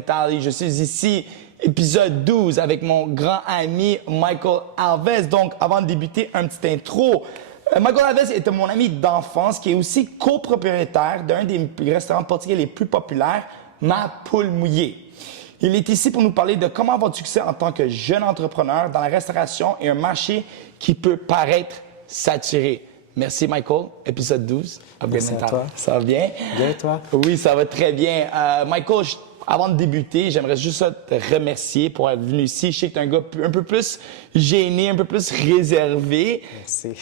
Mentally. Je suis ici, épisode 12, avec mon grand ami Michael Alves. Donc, avant de débuter, un petit intro. Michael Alves était mon ami d'enfance qui est aussi copropriétaire d'un des restaurants portugais les plus populaires, Ma Poule Mouillée. Il est ici pour nous parler de comment avoir du succès en tant que jeune entrepreneur dans la restauration et un marché qui peut paraître saturé. Merci Michael, épisode 12. Merci à toi. Ça va bien? Bien, toi? Oui, ça va très bien. Michael, avant de débuter, j'aimerais juste te remercier pour être venu ici. Je sais que tu es un gars un peu plus gêné, un peu plus réservé. Merci.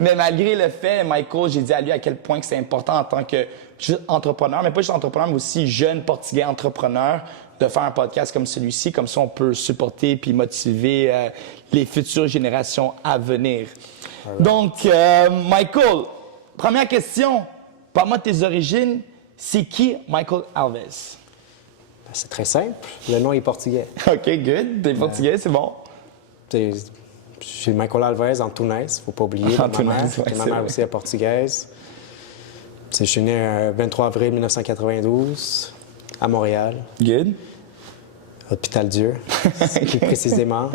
Mais malgré le fait, Michael, j'ai dit à lui à quel point c'est important en tant que entrepreneur, mais pas juste entrepreneur, mais aussi jeune portugais entrepreneur, de faire un podcast comme celui-ci. Comme ça, on peut supporter puis motiver les futures générations à venir. Right. Donc, Michael, première question. Parle-moi de tes origines. C'est qui Michael Alves? C'est très simple. Le nom est portugais. OK, good. T'es portugais, c'est bon. Je suis Michael Alves en Tunis, il ne faut pas oublier. Ma mère aussi est portugaise. Je suis né le 23 avril 1992 à Montréal. Good. Hôpital Dieu, plus précisément.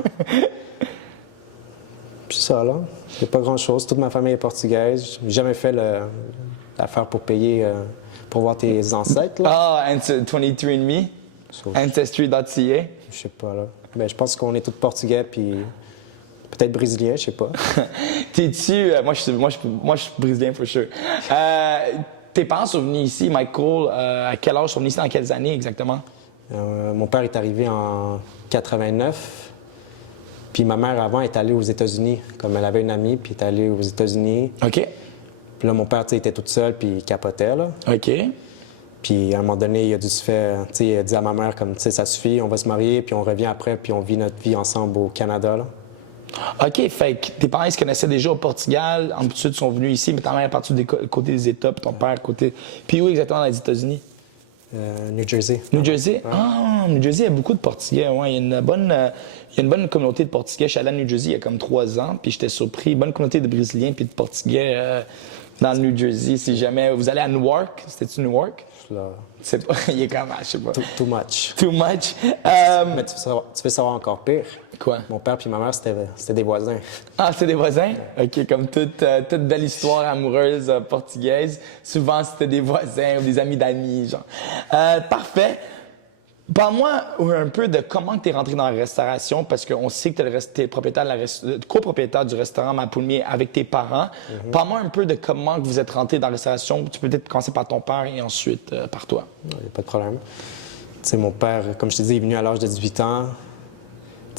Puis ça, là, c'est pas grand-chose. Toute ma famille est portugaise. J'ai jamais fait l'affaire pour payer, pour voir tes ancêtres. Ah, 23andMe? Ancestry.ca? Je sais pas, là. Ben, je pense qu'on est tous portugais, puis peut-être brésiliens, je sais pas. T'es-tu... moi, je suis brésilien, for sure. Tes parents sont venus ici, Michael, à quel âge sont venus ici, dans quelles années exactement? Mon père est arrivé en 89, puis ma mère, avant, est allée aux États-Unis. Comme elle avait une amie, puis est allée aux États-Unis. OK. Puis là, mon père, était tout seul, puis il capotait, là. OK. Puis à un moment donné, il a dû se faire... il a dit à ma mère, comme, ça suffit, on va se marier, puis on revient après, puis on vit notre vie ensemble au Canada, là. OK, fait que tes parents, ils se connaissaient déjà au Portugal, ensuite ils sont venus ici, mais ta mère est partie du côté des États, puis ton père côté... Puis où exactement dans les États-Unis? New Jersey. New Jersey? Ouais. Ah, New Jersey, il y a beaucoup de Portugais. Ouais, il y a une bonne communauté de Portugais. Je suis allé à New Jersey il y a comme 3 ans, puis j'étais surpris. Bonne communauté de Brésiliens puis de Portugais dans le New Jersey. Si jamais vous allez à Newark, c'était-tu Newark? Là. C'est pas, il est comme, je sais pas. Too much. Too much. Mais tu veux savoir encore pire. Quoi? Mon père puis ma mère, c'était des voisins. Ah, c'était des voisins? OK, comme toute belle histoire amoureuse portugaise. Souvent, c'était des voisins ou des amis d'amis, genre. Parfait. Parle-moi un peu de comment tu es rentré dans la restauration, parce qu'on sait que tu es copropriétaire du restaurant Ma Poule Mouillée avec tes parents. Mm-hmm. Parle-moi un peu de comment vous êtes rentré dans la restauration. Tu peux peut-être commencer par ton père et ensuite par toi. Il n'y a pas de problème. T'sais, mon père, comme je te dis, est venu à l'âge de 18 ans.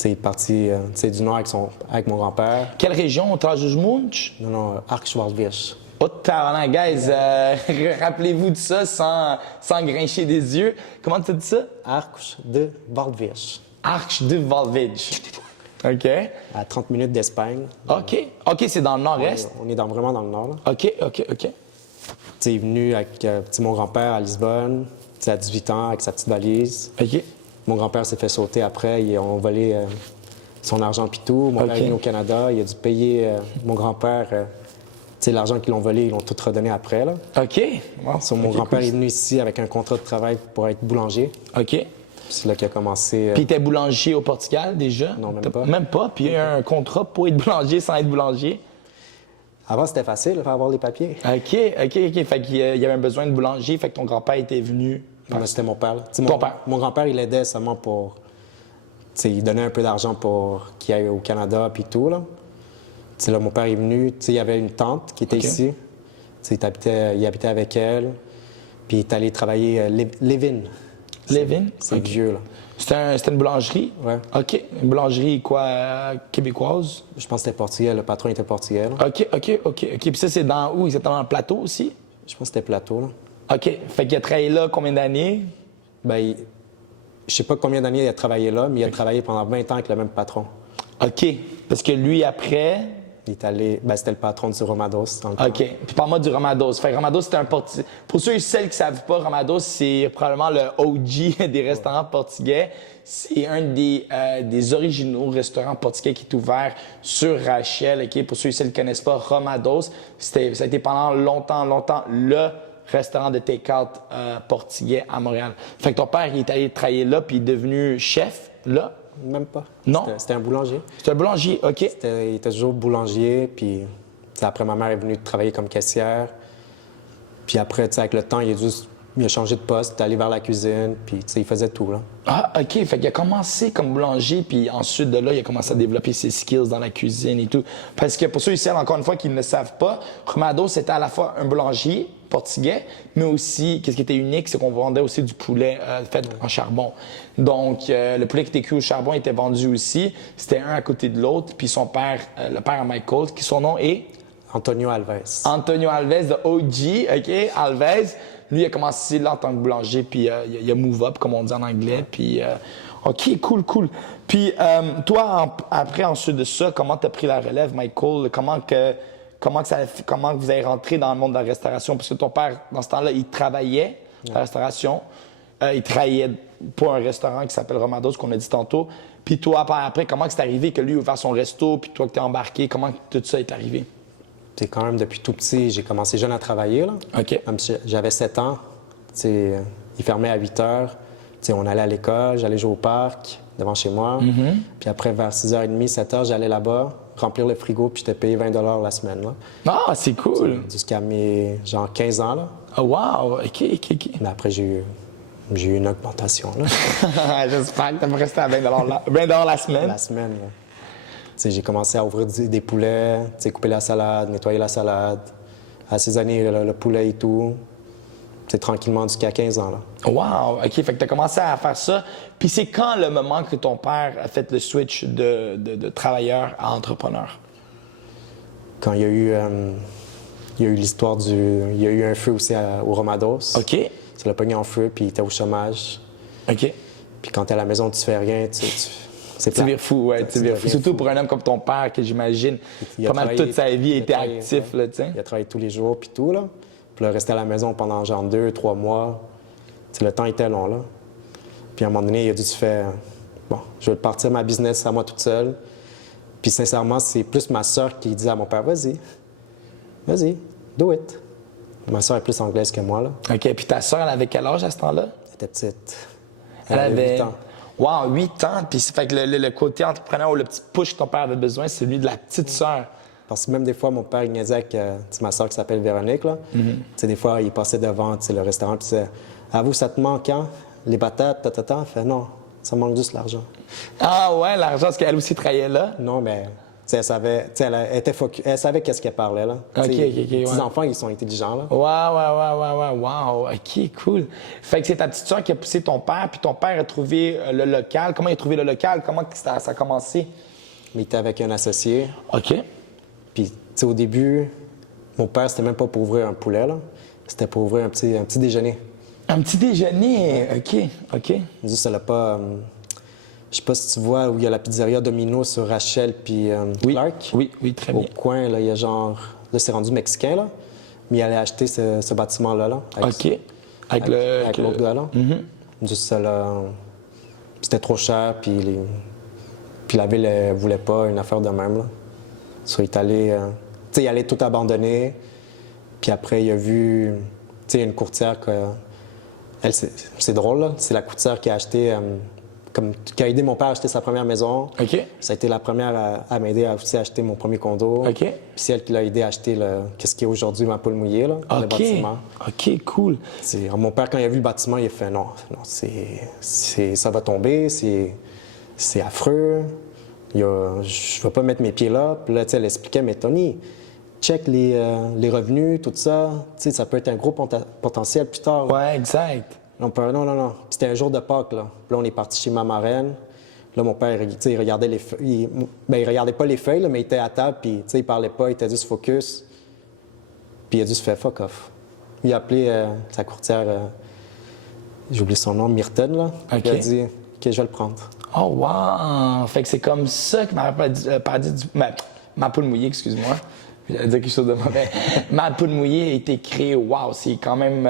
Il est parti du Nord avec mon grand-père. Quelle région? Trás-os-Montes? Non, Arcos-Valdez. Oh, tabarnak, guys, rappelez-vous de ça sans grincher des yeux. Comment tu as dit ça? Arcos de Valdez. Arcos de Valdez. OK. À 30 minutes d'Espagne. OK. OK, c'est dans le nord-est? On est vraiment dans le nord. Là. OK. Il est venu avec mon grand-père à Lisbonne, à 18 ans, avec sa petite valise. OK. Mon grand-père s'est fait sauter après. Ils ont volé son argent puis tout. Mon père est venu au Canada. Il a dû payer mon grand-père... l'argent qu'ils l'ont volé, ils l'ont tout redonné après. Là. OK. Wow. Mon grand-père est venu ici avec un contrat de travail pour être boulanger. OK. C'est là qu'il a commencé. Puis il était boulanger au Portugal déjà? Non, même pas. Même pas? Puis il y a un contrat pour être boulanger sans être boulanger? Avant, c'était facile de faire avoir les papiers. OK. Fait qu'il y avait un besoin de boulanger, fait que ton grand-père était venu. Non, c'était mon père. Ton père? Mon grand-père, il aidait seulement pour... il donnait un peu d'argent pour qu'il aille au Canada puis tout, là. Là, mon père est venu, il y avait une tante qui était ici. Il habitait avec elle, puis il est allé travailler à Lévin. Lévin? C'est vieux, là. C'était une boulangerie? Oui. OK. Une boulangerie, quoi, québécoise? Je pense que c'était portugais. Le patron était portugais, là. OK. Puis ça, c'est dans où? Exactement dans le plateau aussi? Je pense que c'était plateau, là. OK. Fait qu'il a travaillé là combien d'années? Ben, je sais pas combien d'années il a travaillé là, mais il a travaillé pendant 20 ans avec le même patron. OK. Parce que lui, après... Il est allé... c'était le patron du Romados. Dans le OK. Puis parle-moi du Romados. Fait Romados, c'est un portugais. Pour ceux et celles qui ne savent pas, Romados, c'est probablement le OG des restaurants portugais. C'est un des originaux restaurants portugais qui est ouvert sur Rachel. OK? Pour ceux et celles qui ne connaissent pas, Romados, ça a été pendant longtemps le restaurant de take-out portugais à Montréal. Fait que ton père, il est allé travailler là, puis il est devenu chef là? Même pas. Non? C'était un boulanger. C'est un boulanger, OK. Il était toujours boulanger, puis après, ma mère est venue travailler comme caissière. Puis après, avec le temps, il a changé de poste, il est allé vers la cuisine, puis il faisait tout, là. Ah, OK. Fait qu'il a commencé comme boulanger, puis ensuite de là, il a commencé à développer ses skills dans la cuisine et tout. Parce que pour ceux ici, encore une fois, qui ne le savent pas, Rumado, c'était à la fois un boulanger portugais, mais aussi, qu'est-ce qui était unique, c'est qu'on vendait aussi du poulet fait en charbon. Donc, le poulet qui était cuit au charbon était vendu aussi. C'était un à côté de l'autre. Puis son père, le père à Michael, qui son nom est? Antonio Alves. Antonio Alves de OG, OK? Alves. Lui, il a commencé là en tant que boulanger, puis il a move up, comme on dit en anglais. Puis, OK, cool. Puis, toi, après, ensuite de ça, comment tu as pris la relève, Michael? Comment que vous avez rentré dans le monde de la restauration? Parce que ton père, dans ce temps-là, il travaillait à la restauration. Il travaillait pour un restaurant qui s'appelle Romados, qu'on a dit tantôt. Puis toi, après, comment c'est arrivé que lui a ouvert son resto, puis toi que tu es embarqué? Comment tout ça est arrivé? C'est quand même depuis tout petit, j'ai commencé jeune à travailler, là. OK. J'avais 7 ans. Il fermait à 8 heures. On allait à l'école, j'allais jouer au parc devant chez moi. Puis après, vers 6h30, 7h, j'allais là-bas remplir le frigo, puis j'étais payé 20 $ la semaine, là. Ah, c'est cool! Jusqu'à mes, 15 ans, là. Oh, wow! OK. Mais après, j'ai eu une augmentation, là. J'espère que tu vas rester à 20 la semaine. La semaine, là. J'ai commencé à ouvrir des poulets, couper la salade, nettoyer la salade, assaisonner le poulet et tout. Tranquillement jusqu'à 15 ans. Là. Wow! OK, fait que tu as commencé à faire ça. Puis c'est quand le moment que ton père a fait le switch de travailleur à entrepreneur? Quand il y a eu l'histoire il y a eu un feu aussi au Romados. OK. Ça l'a pogné en feu, puis il était au chômage. OK. Puis quand t'es à la maison, tu fais rien, Tu vires fou, ouais, tu vires fou. Surtout pour un homme comme ton père, que j'imagine, pas mal toute sa vie était actif, là, tu sais. Il a travaillé tous les jours, puis tout, là. Puis là, rester à la maison pendant genre 2-3 mois. Le temps était long, là. Puis à un moment donné, il a dit, tu fais, bon, je vais partir ma business à moi toute seule. Puis sincèrement, c'est plus ma sœur qui dit à mon père, vas-y, do it. Ma sœur est plus anglaise que moi, là. OK, puis ta sœur, elle avait quel âge à ce temps-là? Elle était petite. Elle avait 8 ans. Wow, 8 ans. Puis ça fait que le côté entrepreneur ou le petit push que ton père avait besoin, c'est celui de la petite sœur. Parce que même des fois, mon père, il niaisait avec ma soeur qui s'appelle Véronique. Là. Des fois, il passait devant le restaurant et disait, à vous, ça te manque, hein? Les patates, Elle fait, non, ça manque juste l'argent. Ah ouais, l'argent, parce qu'elle aussi travaillait là? Non, mais elle savait, elle savait qu'est-ce qu'elle parlait. Là. OK. Les petits Ouais. enfants, ils sont intelligents. Là. Wow. OK, cool. Fait que c'est ta petite soeur qui a poussé ton père, puis ton père a trouvé le local. Comment il a trouvé le local? Comment ça a commencé? Mais il était avec un associé. OK. Puis, au début, mon père, c'était même pas pour ouvrir un poulet, là. C'était pour ouvrir un petit déjeuner. Un petit déjeuner? OK. Juste, ça l'a pas... je sais pas si tu vois où il y a la pizzeria Domino sur Rachel puis Clark. Oui, très bien. Au coin, là, il y a genre... Là, c'est rendu mexicain, là. Mais il allait acheter ce bâtiment-là, là. Avec l'autre gars, là. Juste ça, là... C'était trop cher, puis la ville, elle voulait pas une affaire de même, là. So, il est allé... il allait tout abandonner. Puis après, il a vu... il y a une courtière que... Elle, c'est drôle, là. C'est la courtière qui a acheté... qui a aidé mon père à acheter sa première maison. OK. Ça a été la première à m'aider à aussi acheter mon premier condo. OK. Puis c'est elle qui l'a aidé à acheter qu'est-ce qui est aujourd'hui ma poule mouillée, là, le bâtiment. OK, cool. Mon père, quand il a vu le bâtiment, il a fait non, ça va tomber, c'est affreux. Je ne vais pas mettre mes pieds là. Puis là, elle expliquait, mais Tony, check les revenus, tout ça. Ça peut être un gros potentiel plus tard. Là. Ouais, exact. Non. C'était un jour de Pâques, là. Puis là, on est parti chez ma marraine. Là, mon père, il regardait les feuilles. Il regardait pas les feuilles, là, mais il était à table, puis il parlait pas, il était juste focus. Puis il a juste fait fuck off. Il a appelé sa courtière, j'ai oublié son nom, Myrton, là. OK. Il a dit, OK, je vais le prendre. Oh, wow! Fait que c'est comme ça que ma poule mouillée, excuse-moi. J'allais dire quelque chose de mauvais. Ma poule mouillée a été créée. Wow, c'est quand même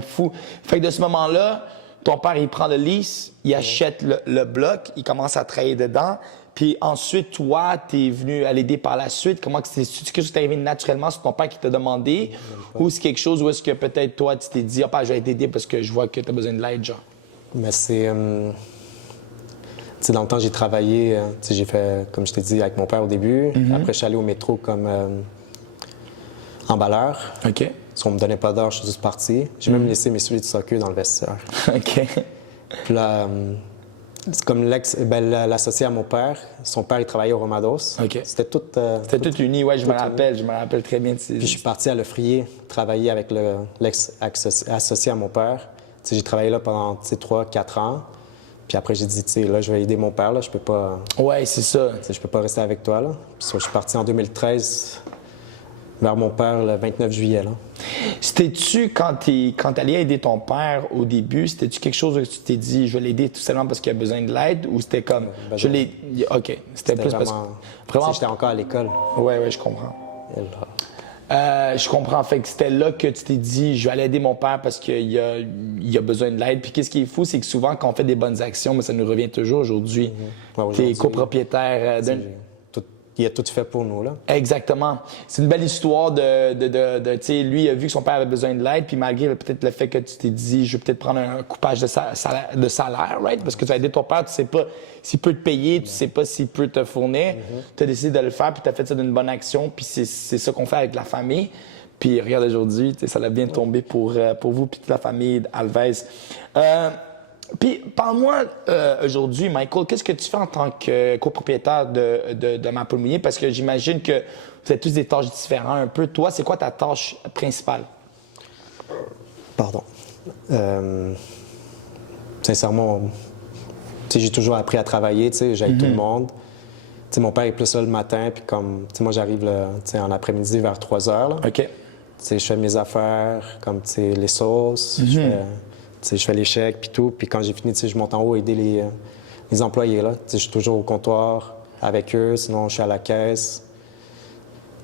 fou. Fait que de ce moment-là, ton père, il prend le lease, il achète le bloc, il commence à travailler dedans. Puis ensuite, toi, tu es venu à l'aider par la suite. Comment c'est quelque chose qui t'est arrivé naturellement, c'est ton père qui t'a demandé? Ou c'est quelque chose où est-ce que peut-être toi, tu t'es dit, je vais t'aider parce que je vois que tu as besoin de l'aide, genre? Mais c'est. Tu sais, dans le temps, j'ai travaillé, tu sais, j'ai fait, comme je t'ai dit, avec mon père au début. Après, je suis allé au métro comme emballeur. OK. Si on me donnait pas d'heure, je suis juste parti. J'ai même laissé mes souliers de soccer dans le vestiaire. OK. Puis là, c'est comme l'associé à mon père, son père, il travaillait au Romados. OK. C'était tout. C'était tout uni, ouais, je me rappelle très bien de ces... Puis je suis parti à Le Frier, travailler avec l'ex-associé à mon père. Tu sais, j'ai travaillé là pendant 3-4 ans. Puis après, j'ai dit, tu sais, là, je vais aider mon père, là, je peux pas... Ouais, c'est ça. Tu sais, je peux pas rester avec toi, là. Puis je suis parti en 2013 vers mon père le 29 juillet, là. C'était-tu, quand t'allais aider ton père au début, c'était-tu quelque chose où tu t'es dit, je vais l'aider tout simplement parce qu'il a besoin de l'aide, ou c'était comme, je l'ai... OK, c'était plus parce que... Vraiment... Tu sais, j'étais encore à l'école. Ouais, je comprends. Et là... Je comprends. Fait que c'était là que tu t'es dit, je vais aller aider mon père parce qu'il a besoin de l'aide. Puis qu'est-ce qui est fou, c'est que souvent, quand on fait des bonnes actions, mais ça nous revient toujours aujourd'hui. Tu es copropriétaire d'un... Il a tout fait pour nous, là. Exactement. C'est une belle histoire tu sais, lui, il a vu que son père avait besoin de l'aide, puis malgré peut-être le fait que tu t'es dit, je vais peut-être prendre un coupage de salaire, right? Parce que tu as aidé ton père, tu sais pas s'il peut te payer, tu sais pas s'il peut te fournir. Tu as décidé de le faire, puis tu as fait ça d'une bonne action, puis c'est ça qu'on fait avec la famille. Puis regarde aujourd'hui, tu sais, ça a bien tombé pour vous, puis toute la famille Alves. Puis, parle-moi aujourd'hui, Michael, qu'est-ce que tu fais en tant que copropriétaire de Maple Mouillé? Parce que j'imagine que vous avez tous des tâches différentes un peu. Toi, c'est quoi ta tâche principale? Pardon. Sincèrement, tu sais, j'ai toujours appris à travailler, tu sais, j'aide tout le monde. Tu sais, mon père est plus là le matin, puis comme, tu sais, moi, j'arrive tu sais, en après-midi vers 3 heures, là. OK. Tu sais, je fais mes affaires, comme, tu sais, les sauces, je fais les chèques, puis tout. Puis quand j'ai fini, tu sais, je monte en haut aider les employés, là. Tu sais, je suis toujours au comptoir avec eux, sinon je suis à la caisse.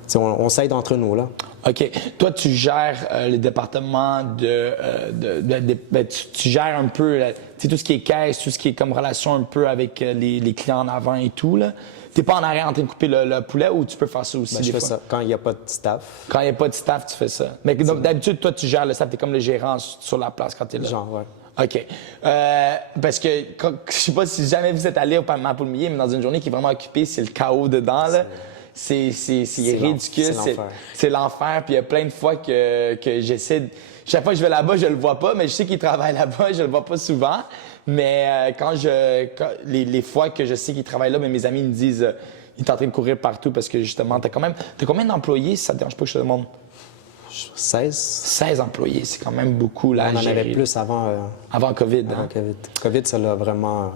Tu sais, on s'aide entre nous, là. OK. Toi, tu gères le département tu gères un peu tu sais, tout ce qui est caisse, tout ce qui est comme relation un peu avec les clients en avant et tout, là. T'es pas en arrière en train de couper le poulet ou tu peux faire ça aussi? Ben, je fais ça quand il n'y a pas de staff. Quand il n'y a pas de staff, tu fais ça. Mais donc, d'habitude, toi, tu gères le staff, t'es comme le gérant sur la place quand t'es là. Genre, ouais. OK. Parce que, je sais pas si jamais vous êtes allé au Maple Mouillé, mais dans une journée qui est vraiment occupée, c'est le chaos dedans, là. C'est ridicule. C'est l'enfer. Puis il y a plein de fois que j'essaie de... Chaque fois que je vais là-bas, je le vois pas, mais je sais qu'il travaille là-bas, je le vois pas souvent. Mais les fois que je sais qu'il travaille là, mais mes amis me disent il est en train de courir partout parce que justement, t'as combien d'employés, si ça te dérange pas que je te demande? 16. 16 employés, c'est quand même beaucoup là. On en avait plus avant. Avant COVID. Avant COVID. COVID, ça l'a vraiment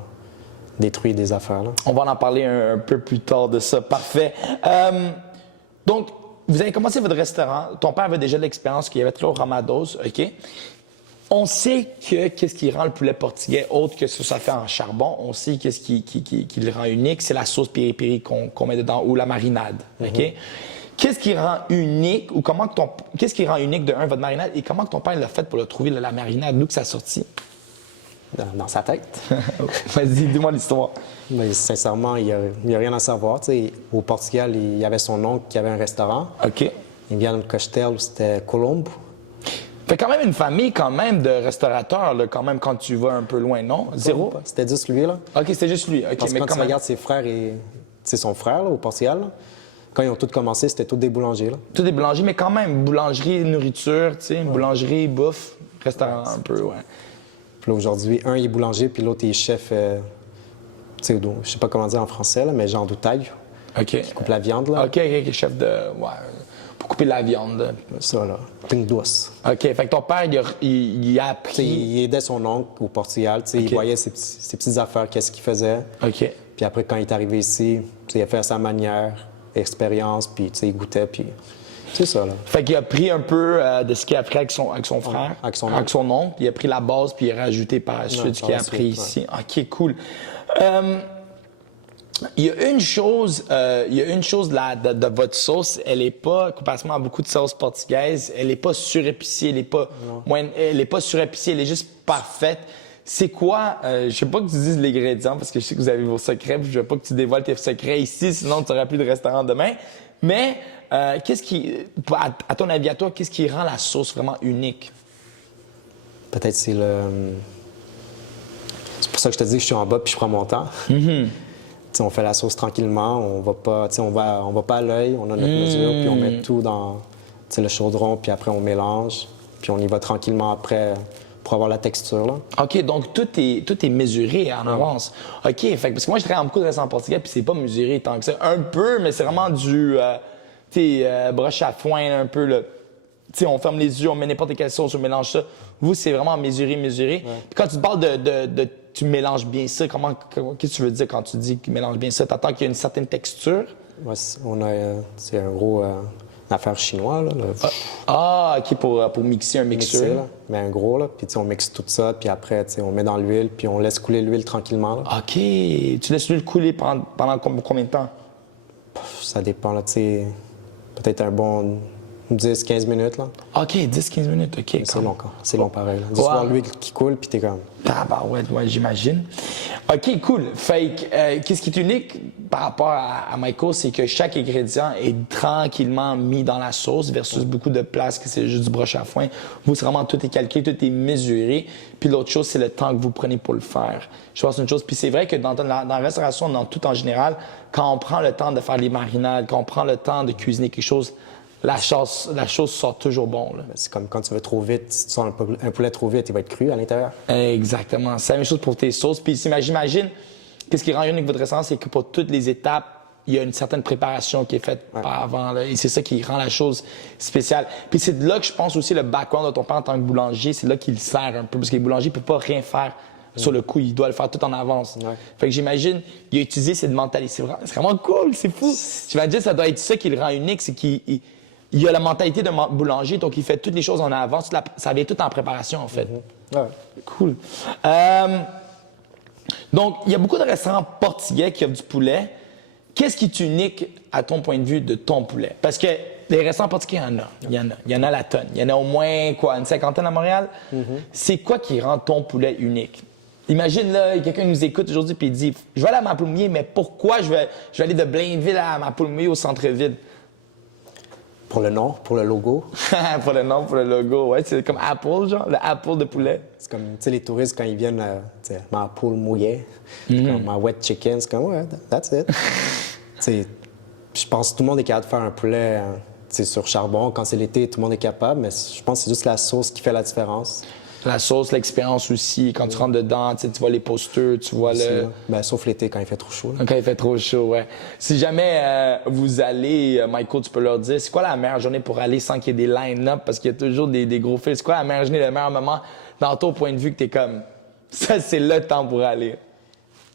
détruit des affaires, là. On va en parler un peu plus tard de ça. Parfait. Donc, vous avez commencé votre restaurant. Ton père avait déjà de l'expérience qu'il y avait trop au Ramados, OK? On sait qu'est-ce qui rend le poulet portugais autre que ce que ça fait en charbon. On sait qu'est-ce qui le rend unique, c'est la sauce piri-piri qu'on met dedans ou la marinade, OK? Qu'est-ce qui rend unique ou qu'est-ce qui rend unique de votre marinade et comment que ton père l'a fait pour le trouver la marinade, d'où que ça a sorti? Dans sa tête. Vas-y, dis-moi l'histoire. Mais sincèrement, il n'y a rien à savoir. Tu sais, au Portugal, il y avait son oncle qui avait un restaurant. OK. Il vient de Castelo, c'était Colombo. Fait quand même une famille quand même de restaurateurs, là, quand même, quand tu vas un peu loin, non? Zéro? C'était juste lui, là. OK, c'était juste lui. OK, Parce que mais quand tu regardes ses frères et... C'est son frère, là, au Portugal, là. Quand ils ont tous commencé, c'était tous des boulangers, là. Tous des boulangers, mais quand même, boulangerie, nourriture, tu sais, boulangerie, bouffe, restaurant un peu, ouais. Puis là, aujourd'hui, un il est boulanger, puis l'autre il est chef, tu sais, je sais pas comment dire en français, là, mais genre d'outaille. OK. Qui coupe la viande, là. OK, chef de... Ouais, pour couper la viande. Ça, là. Ting douce. OK, fait que ton père, il a appris... T'sais, il aidait son oncle au Portugal, tu sais, il voyait ses petites affaires, qu'est-ce qu'il faisait. OK. Puis après, quand il est arrivé ici, tu sais, il a fait à sa manière, expérience, puis tu sais, il goûtait, puis... C'est ça, là. Fait qu'il a pris un peu de ce qu'il a appris avec son frère, avec son oncle. Il a pris la base, puis il a rajouté par la suite ce qu'il a appris ici. OK, cool. Il y a une chose là, de votre sauce, elle est pas, comparément à beaucoup de sauces portugaises, elle est pas surépicée, elle est pas surépicée, elle est juste parfaite. c'est quoi, je sais pas que tu dises l'ingrédient parce que je sais que vous avez vos secrets, puis je veux pas que tu dévoiles tes secrets ici, sinon tu n'auras plus de restaurant demain. Mais qu'est-ce qui, à ton avis, à toi, qu'est-ce qui rend la sauce vraiment unique? Peut-être c'est le... C'est pour ça que je te dis que je suis en bas puis je prends mon temps. T'sais, on fait la sauce tranquillement, on va pas, on va pas à l'œil, on a notre mesure, puis on met tout dans le chaudron, puis après on mélange, puis on y va tranquillement après pour avoir la texture. Là. OK, donc tout est mesuré en avance. OK, fait, parce que moi je travaille en beaucoup de restaurants portugais, puis c'est pas mesuré tant que ça. Un peu, mais c'est vraiment du broche à foin, un peu. Là. On ferme les yeux, on met n'importe quelle sauce, on mélange ça. Vous, c'est vraiment mesuré. Puis quand tu parles de tu mélanges bien ça, qu'est-ce que tu veux dire quand tu dis que tu mélanges bien ça? Tu attends qu'il y ait une certaine texture? Ouais, c'est un gros une affaire chinoise. OK, pour mixer un mixeur. Mixer, là, mais un gros, là, puis on mixe tout ça, puis après, on met dans l'huile, puis on laisse couler l'huile tranquillement. Là. OK, tu laisses l'huile couler pendant combien de temps? Ça dépend, là, tu sais, peut-être un bon 10-15 minutes. Là. OK, 10-15 minutes, OK. C'est long pareil. Là. Du soir, l'huile qui coule, puis t'es comme... Ouais, j'imagine. OK, cool. Fait que, qu'est-ce qui est unique par rapport à Michael, c'est que chaque ingrédient est tranquillement mis dans la sauce versus beaucoup de places que c'est juste du broche à foin. Vous, c'est vraiment tout est calculé, tout est mesuré. Puis l'autre chose, c'est le temps que vous prenez pour le faire. Je pense que c'est une chose. Puis c'est vrai que dans la restauration, dans tout en général, quand on prend le temps de faire les marinades, quand on prend le temps de cuisiner quelque chose, la chose sort toujours bon. Là. C'est comme quand tu vas trop vite, si tu sors un poulet trop vite, il va être cru à l'intérieur. Exactement. C'est la même chose pour tes sauces. Puis j'imagine, qu'est-ce qui rend unique votre restaurant, c'est que pour toutes les étapes, il y a une certaine préparation qui est faite par avant. Là, et c'est ça qui rend la chose spéciale. Puis c'est de là que je pense aussi le background de ton père en tant que boulanger, c'est là qu'il sert un peu. Parce que les boulangers ne peuvent pas rien faire sur le coup. Il doit le faire tout en avance. Ouais. Fait que j'imagine, il a utilisé cette mentalité. C'est vraiment cool, c'est fou. J'imagine ça doit être ça qui le rend unique, c'est qu'il il a la mentalité d'un boulanger, donc il fait toutes les choses en avance. Ça vient tout en préparation, en fait. Ouais. Cool. Donc, il y a beaucoup de restaurants portugais qui offrent du poulet. Qu'est-ce qui est unique à ton point de vue de ton poulet? Parce que les restaurants portugais, il y en a la tonne. Il y en a au moins, une cinquantaine à Montréal. C'est quoi qui rend ton poulet unique? Imagine, là, quelqu'un nous écoute aujourd'hui et il dit « Je vais aller à Mapoulmier, mais pourquoi je vais aller de Blainville à Mapoulmier au centre-ville? » Pour le nom, pour le logo. Pour le nom, pour le logo, ouais. C'est comme Apple, genre, le Apple de poulet. C'est comme, tu sais, les touristes, quand ils viennent, ma poule mouillée, comme ma wet chicken, c'est comme, ouais, that's it. Tu sais, je pense que tout le monde est capable de faire un poulet sur charbon. Quand c'est l'été, tout le monde est capable, mais je pense que c'est juste la sauce qui fait la différence. La sauce, l'expérience aussi. Quand tu rentres dedans, tu vois les posters, tu vois le... Ben, sauf l'été, quand il fait trop chaud. Là. Quand il fait trop chaud, ouais. Si jamais vous allez, Michael, tu peux leur dire, c'est quoi la meilleure journée pour aller sans qu'il y ait des line-up? Parce qu'il y a toujours des gros fils. C'est quoi la meilleure journée, le meilleur moment dans ton point de vue que t'es comme, ça, c'est le temps pour aller?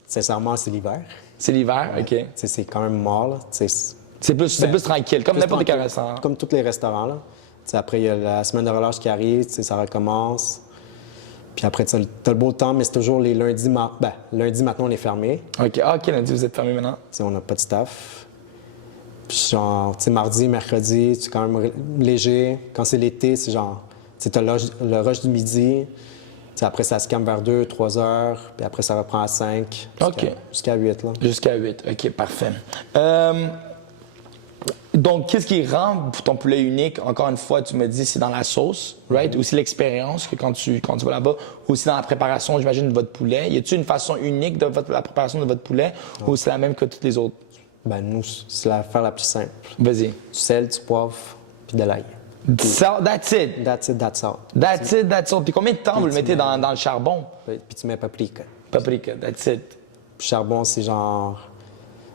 Sincèrement, c'est l'hiver. C'est l'hiver, ouais. OK. C'est quand même mort, là. C'est plus tranquille, comme n'importe quel restaurant. Comme tous les restaurants, là. T'sais, après, il y a la semaine de relâche qui arrive, ça recommence. Puis après, t'as le beau temps, mais c'est toujours les lundis. Lundi, maintenant, on est fermé. OK, lundi, vous êtes fermé maintenant? T'sais, on n'a pas de staff. Puis genre, mardi, mercredi, c'est quand même léger. Quand c'est l'été, c'est genre, t'as le rush du midi. T'sais, après, ça se calme vers 2, 3 heures. Puis après, ça reprend à 5. Jusqu'à 8, là. Jusqu'à 8, OK, parfait. Donc, qu'est-ce qui rend ton poulet unique? Encore une fois, tu me dis, c'est dans la sauce, right? Aussi l'expérience que quand tu vas là-bas. Aussi dans la préparation, j'imagine, de votre poulet. Y a-t-il une façon unique de la préparation de votre poulet ou c'est la même que toutes les autres? Ben nous, c'est l'affaire la plus simple. Vas-y. Du sel, du poivre, puis de l'ail. That's it? That's it, that's all. That's it, that's all. Puis combien de temps vous le mettez dans le charbon? Puis tu mets paprika. Paprika, that's it. Puis charbon, c'est genre...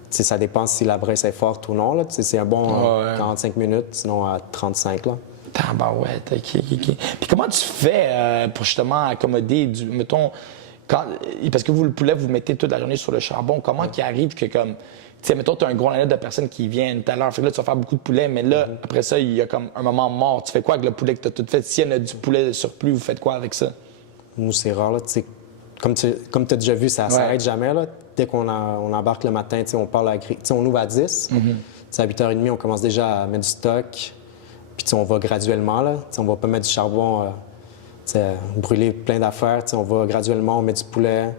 T'sais, ça dépend si la braise est forte ou non. C'est un bon 45 minutes, sinon à 35. Là. Tabarouette, OK. Puis comment tu fais pour justement accommoder mettons, parce que vous, le poulet, vous mettez toute la journée sur le charbon. Comment qu'il arrive que comme, tu sais, mettons, tu as un gros line de personnes qui viennent tout à l'heure. Fait que là, tu vas faire beaucoup de poulet, mais là, après ça, il y a comme un moment mort. Tu fais quoi avec le poulet que tu as tout fait? S'il y en a du poulet de surplus, vous faites quoi avec ça? Nous, c'est rare, là. Comme tu as déjà vu, ça s'arrête jamais, là. Dès qu'on embarque le matin, on parle à on ouvre à 10. À 8h30, on commence déjà à mettre du stock. Puis on va graduellement, là. On va pas mettre du charbon brûler plein d'affaires. On va graduellement, on met du poulet,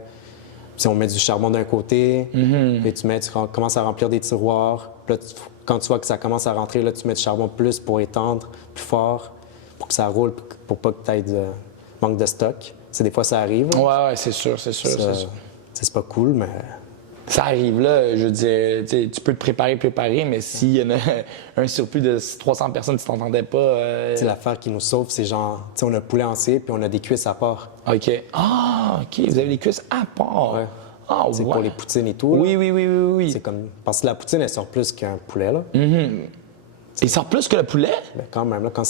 puis on met du charbon d'un côté, puis tu commences à remplir des tiroirs. Puis là, quand tu vois que ça commence à rentrer, là, tu mets du charbon plus pour étendre, plus fort, pour que ça roule, pour pas que tu aies de manque de stock. Des fois, ça arrive. Ouais, c'est sûr. C'est pas cool, mais... Ça arrive, là. Je veux dire, tu peux te préparer, mais s'il y en a un surplus de 300 personnes, tu t'entendais pas... L'affaire qui nous sauve, c'est genre, on a le poulet entier, puis on a des cuisses à part. OK. Ah, OK. Vous avez les cuisses à part. Ouais. Ah, ouais. Pour les poutines et tout. Là. Oui. C'est comme... Parce que la poutine, elle sort plus qu'un poulet, là. Il sort plus que le poulet? Ben, quand même, là, quand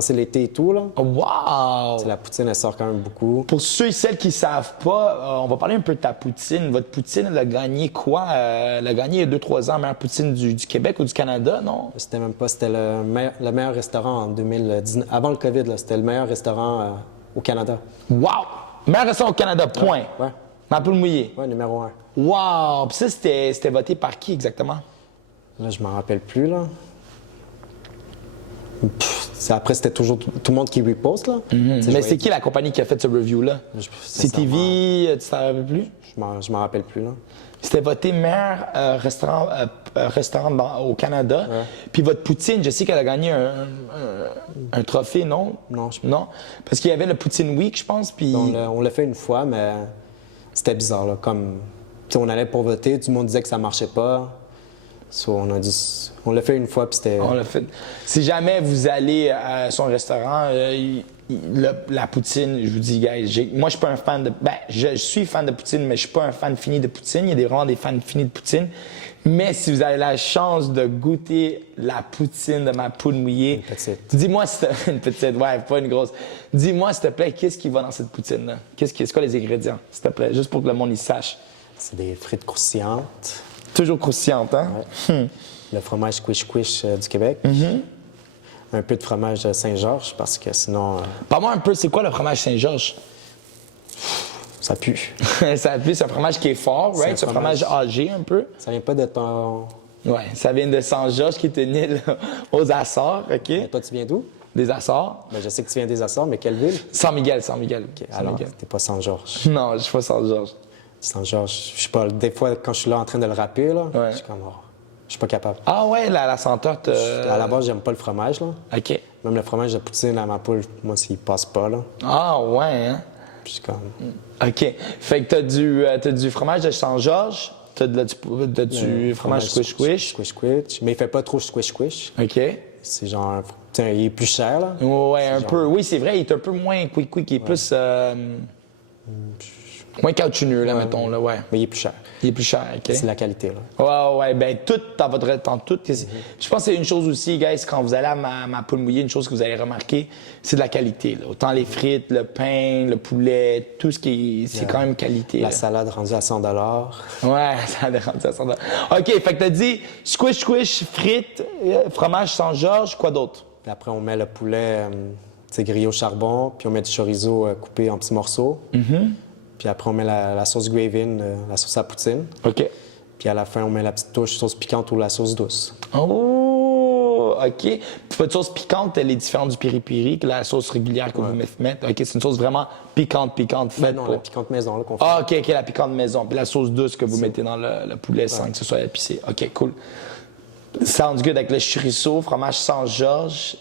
c'est l'été et tout, là, Wow! la poutine, elle sort quand même beaucoup. Pour ceux et celles qui ne savent pas, on va parler un peu de ta poutine. Votre poutine, elle a gagné quoi? Elle a gagné il y a 2-3 ans, la meilleure poutine du Québec ou du Canada, non? C'était même pas... C'était le meilleur restaurant en 2019. Avant le COVID, là, c'était le meilleur restaurant au Canada. Wow! Meilleur restaurant au Canada, point. Ouais. Ma poule mouillée. Ouais, numéro 1. Wow! Puis ça, c'était voté par qui exactement? Là, je m'en rappelle plus, là. Après, c'était toujours tout le monde qui reposte, là. Mais c'est qui la compagnie qui a fait ce review-là? CTV, tu t'en rappelles plus? Je m'en rappelle plus, là. C'était voté meilleur restaurant au Canada. Ouais. Puis votre poutine, je sais qu'elle a gagné un trophée, non? Non. Non? Parce qu'il y avait le Poutine Week, je pense, puis... On l'a fait une fois, mais c'était bizarre, là. Comme, on allait pour voter, tout le monde disait que ça marchait pas. On l'a fait une fois, puis c'était... On l'a fait. Si jamais vous allez à son restaurant, la poutine, je vous dis, guys, moi, je suis pas un fan de... Ben, je suis fan de poutine, mais je suis pas un fan fini de poutine. Il y a vraiment des fans finis de poutine. Mais si vous avez la chance de goûter la poutine de ma poule mouillée... Une petite. Dis-moi, une petite, ouais, pas une grosse. Dis-moi, s'il te plaît, qu'est-ce qui va dans cette poutine-là? C'est quoi les ingrédients, s'il te plaît? Juste pour que le monde y sache. C'est des frites croustillantes. Toujours croustillante, hein? Ouais. Le fromage Squish du Québec. Un peu de fromage Saint-Georges, parce que sinon... Parle-moi un peu, c'est quoi le fromage Saint-Georges? Ça pue. Ça pue, c'est un fromage qui est fort, right? C'est un fromage âgé un peu. Ça vient pas de ton... Ouais, ça vient de Saint-Georges qui est une île aux Açores, OK? Mais toi, tu viens d'où? Des Açores. Ben, je sais que tu viens des Açores, mais quelle ville? San Miguel. OK, alors, t'es pas Saint-Georges. Non, je suis pas Saint-Georges. Saint-Georges, je sais pas, des fois, quand je suis là en train de le râper, là, Ouais. je suis comme, je suis pas capable. Ah ouais, la senteur te... À la base, j'aime pas le fromage, là. OK. Même le fromage de poutine à ma poule, moi, s'il passe pas, là, Ah ouais, hein? je suis comme... OK. Fait que t'as du fromage de Saint-Georges, t'as du fromage squish. Mais il fait pas trop squish. OK. C'est genre, tiens, il est plus cher, là. Ouais, un peu. Oui, c'est vrai, il est un peu moins quick, il est plus... moins caoutchouneux, là, mettons, là, ouais. Mais il est plus cher. Il est plus cher, OK? C'est la qualité, là. Ouais, ben tout, dans tout. Je pense que c'est une chose aussi, guys, quand vous allez à ma poule mouillée, une chose que vous allez remarquer, c'est de la qualité, là. Autant les frites, le pain, le poulet, tout ce qui est, c'est quand même qualité. La là. salade rendue à 100 $. Ouais, ça a rendu à 100 $. OK, fait que t'as dit squish, frites, fromage Saint-Georges, quoi d'autre? Puis après, on met le poulet grillé au charbon, puis on met du chorizo coupé en petits morceaux. Puis après, on met la sauce gravy, la sauce à poutine. OK. Puis à la fin, on met la petite touche sauce piquante ou la sauce douce. Oh, OK. Puis votre sauce piquante, elle est différente du piri-piri, que la sauce régulière que vous mettez. OK, c'est une sauce vraiment piquante, faite Non, pour... la piquante maison, là, qu'on fait. Ah, OK, la piquante maison. Puis la sauce douce que vous mettez dans le poulet sans que ce soit épicé. OK, cool. Sounds good avec le chorizo, fromage Saint-Georges,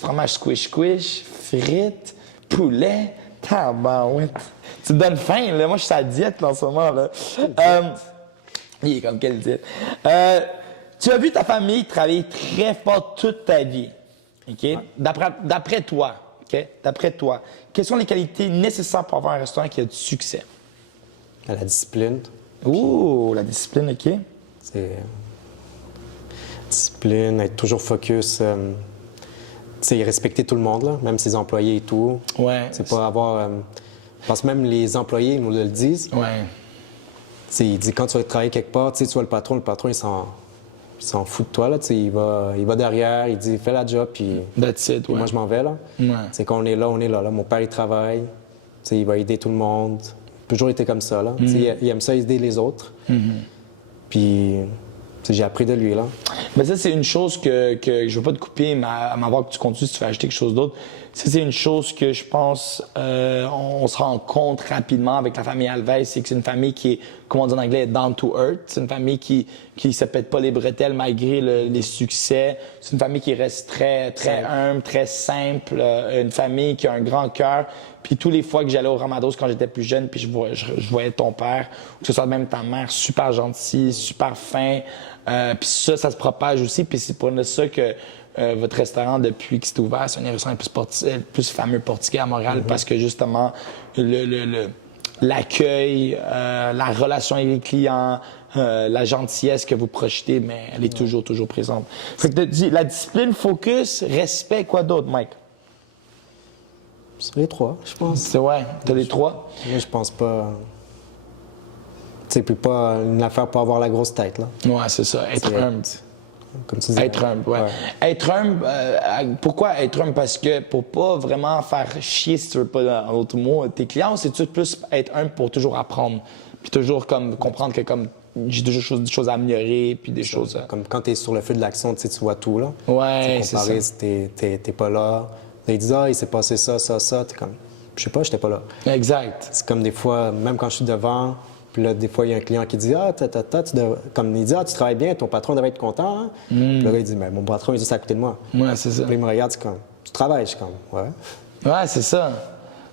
fromage squish, frites, poulet. Tabarouette. Tu me donnes faim, là. Moi, je suis à la diète, là, en ce moment, là. Il est comme quelle diète? Tu as vu ta famille travailler très fort toute ta vie. OK? Ouais. D'après toi, OK? D'après toi, quelles sont les qualités nécessaires pour avoir un restaurant qui a du succès? La discipline. Ouh, la discipline, OK? C'est... discipline, être toujours focus... respecter tout le monde, là, même ses employés et tout. Ouais. C'est pas avoir... parce que même les employés ils nous le disent. Ouais. Il dit quand tu vas travailler quelque part, tu vois le patron, il s'en fout de toi. Là, il va derrière, il dit fais la job, puis that's it, ouais. moi je m'en vais. Là. Ouais. Quand on est là, là. Mon père il travaille, il va aider tout le monde. Il a toujours été comme ça. Là. Il aime ça aider les autres. Puis j'ai appris de lui. Là. Mais ça, c'est une chose que je veux pas te couper, mais à m'avoir que tu continues si tu fais ajouter quelque chose d'autre. Ça, c'est une chose que je pense on se rend compte rapidement avec la famille Alves, c'est que c'est une famille qui est, comme on dit en anglais, down to earth. C'est une famille qui se pète pas les bretelles malgré les succès. C'est une famille qui reste très, très humble, très simple. Une famille qui a un grand cœur. Puis tous les fois que j'allais au Ramados quand j'étais plus jeune, puis je voyais ton père, ou que ce soit même ta mère, super gentil, super fin. Puis ça se propage aussi. Puis c'est pour ça que votre restaurant, depuis que c'est ouvert, c'est un des restaurants les plus fameux portugais à Montréal parce que justement, l'accueil, la relation avec les clients, la gentillesse que vous projetez, mais elle est toujours présente. Fait que la discipline, focus, respect, quoi d'autre, Mike? C'est les trois, je pense. C'est ouais, t'as les trois? Moi, je pense pas. Tu sais, puis pas une affaire pour avoir la grosse tête, là. Ouais, c'est ça, être humble. Comme tu dis. Être humble, ouais. Être humble, pourquoi être humble? Parce que pour pas vraiment faire chier, si tu veux pas, en d'autres mots, tes clients, ou c'est-tu plus être humble pour toujours apprendre? Puis toujours comme comprendre que comme j'ai toujours des choses à améliorer, puis des choses... Comme quand tu es sur le feu de l'action, tu vois tout, là. Ouais, c'est ça. Comparé si t'es pas là. Là, ils disent, il s'est passé ça. T'es comme, je sais pas, j'étais pas là. Exact. C'est comme des fois, même quand je suis devant, puis là, des fois, il y a un client qui dit, comme il dit, tu travailles bien, ton patron devrait être content. Hein? Puis là, il dit, mais mon patron, il est juste à côté de moi. Ouais, c'est ça. Puis il me regarde, c'est comme, tu travailles, je suis comme, ouais. Ouais, c'est ça.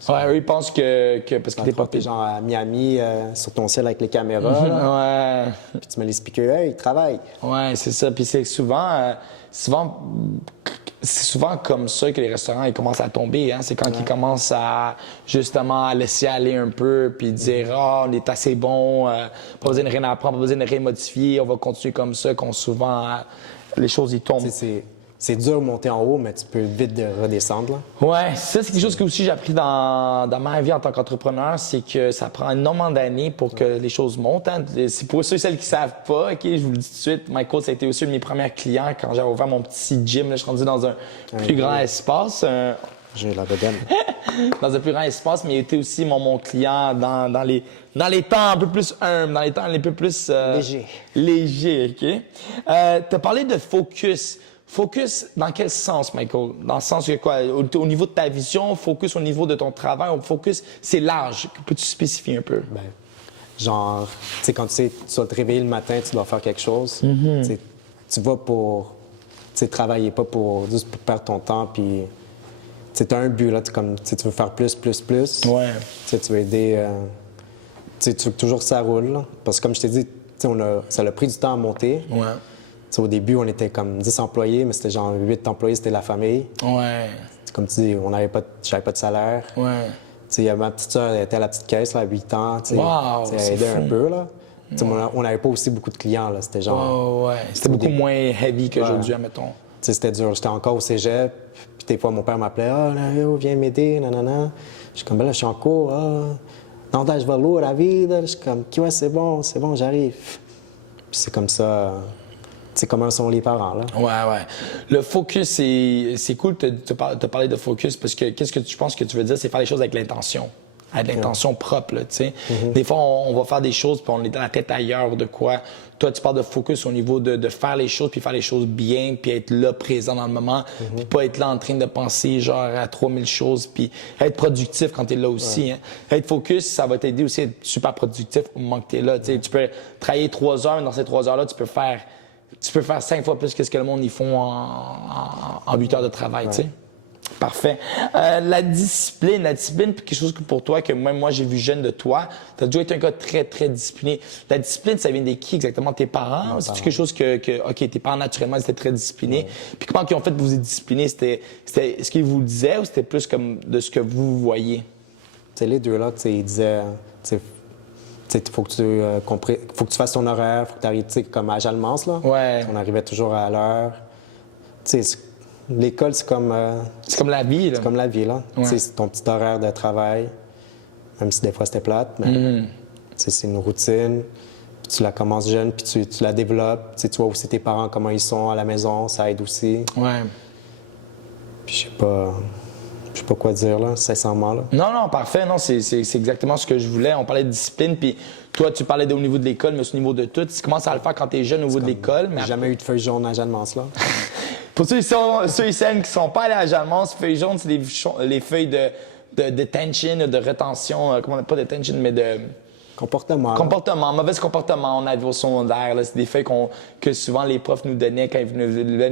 Ouais, eux, ils pensent que parce que t'es pas... genre à Miami, sur ton ciel avec les caméras. Ouais. Puis tu mets les speakers, hey, il travaille. Ouais, c'est ça. Puis c'est souvent comme ça que les restaurants ils commencent à tomber. Hein? C'est quand ils commencent à justement à laisser aller un peu, puis dire on est assez bon, pas besoin de rien apprendre, pas besoin de rien modifier, on va continuer comme ça. Qu'on souvent les choses ils tombent. C'est dur de monter en haut, mais tu peux vite redescendre. Là. Ouais, ça c'est quelque chose que aussi j'ai appris dans ma vie en tant qu'entrepreneur, c'est que ça prend énormément d'années pour que les choses montent. Hein. C'est pour ceux et celles qui savent pas, ok, je vous le dis tout de suite, Michael, ça a été aussi un de mes premiers clients quand j'avais ouvert mon petit gym. Là, je suis rendu dans un plus grand espace. J'ai la bedaine. Dans un plus grand espace, mais il était aussi mon client dans les temps un peu plus humbles, dans les temps un peu plus léger, ok. T'as parlé de focus. Focus dans quel sens, Michael? Dans le sens que quoi? Au niveau de ta vision, focus au niveau de ton travail, focus, c'est large. Peux-tu spécifier un peu? Ben, genre, tu sais, quand tu vas te réveiller le matin, tu dois faire quelque chose. Tu vas pour travailler, pas juste pour perdre ton temps. Puis, tu as un but, là, tu veux faire plus. Ouais. Tu veux aider. Tu veux que toujours ça roule. Là. Parce que, comme je t'ai dit, ça a pris du temps à monter. Ouais. Au début, on était comme 10 employés, mais c'était genre 8 employés, c'était la famille. Ouais. Comme tu dis, j'avais pas de salaire. Ouais. Ma petite soeur, elle était à la petite caisse, là, à 8 ans. Wow, elle aidait un peu. Là. On n'avait pas aussi beaucoup de clients. Là. C'était genre. Ouais. C'était beaucoup moins heavy qu'aujourd'hui, admettons. C'était dur. J'étais encore au cégep. Puis des fois, mon père m'appelait, viens m'aider, nanana. Je suis comme, ben là, je suis en cours. Non, je vais lourd la vie. Je suis comme, ouais, c'est bon, j'arrive. Puis c'est comme ça. C'est comment sont les parents, là. Ouais. Le focus, c'est cool de te parler de focus parce que qu'est-ce que tu penses que tu veux dire? C'est faire les choses avec l'intention. Avec l'intention propre, là, tu sais. Des fois, on va faire des choses puis on est dans la tête ailleurs ou de quoi. Toi, tu parles de focus au niveau de faire les choses puis faire les choses bien puis être là, présent dans le moment puis pas être là en train de penser genre à 3000 choses puis être productif quand tu es là aussi. Hein. Être focus, ça va t'aider aussi à être super productif au moment que tu es là. Tu sais, tu peux travailler 3 heures, mais dans ces 3 heures-là, tu peux faire 5 fois plus que ce que le monde y font en 8 heures de travail, tu sais. Parfait. La discipline, puis quelque chose que pour toi, que même moi j'ai vu jeune de toi, tu as toujours été un gars très, très discipliné. La discipline, ça vient de qui exactement? Tes parents? C'est quelque chose OK, tes parents naturellement, ils étaient très disciplinés. Puis comment ils ont fait pour vous être disciplinés? C'était ce qu'ils vous disaient ou c'était plus comme de ce que vous voyez? T'sais, les deux là, ils disaient, faut que tu fasses ton horaire, faut que tu arrives comme à Jalmance, là. Ouais. On arrivait toujours à l'heure. L'école, c'est comme... c'est comme la vie, là. C'est comme la vie, là. Ouais. C'est ton petit horaire de travail, même si des fois c'était plate, mais c'est une routine. Puis tu la commences jeune, puis tu la développes. Tu vois aussi tes parents, comment ils sont à la maison, ça aide aussi. Ouais. Puis je sais pas quoi dire, là, sincèrement, là. Non, parfait. Non, c'est exactement ce que je voulais. On parlait de discipline, puis toi, tu parlais au niveau de l'école, mais au niveau de tout. Tu commences à le faire quand tu es jeune au niveau de l'école. J'ai jamais eu de feuille jaune à Jeanne Mance, là. Pour ceux et celles qui ne sont pas allés à Jalmance, feuilles jaunes, c'est les feuilles de tension, de rétention, comment on appelle pas de tension, mais de comportement, mauvais comportement. On avait au secondaire, là, c'est des feuilles que souvent les profs nous donnaient quand ils venaient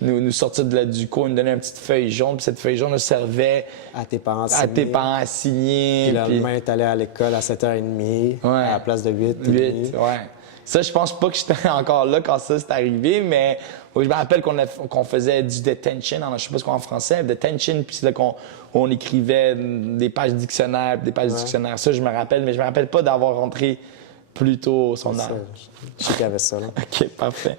nous sortir du cours, ils nous donnaient une petite feuille jaune, puis cette feuille jaune nous servait à tes parents à signer. Puis le lendemain, tu allais à l'école à 7h30 à la place de 8h30. 8, ouais. Ça, je pense pas que j'étais encore là quand ça s'est arrivé, mais je me rappelle qu'on faisait du detention, je sais pas ce qu'on en français, detention, puis c'est là qu'on écrivait des pages dictionnaires, des pages dictionnaires. Ça, je me rappelle, mais je me rappelle pas d'avoir rentré plus tôt son âge. Je sais qu'il y avait ça, là. OK, parfait.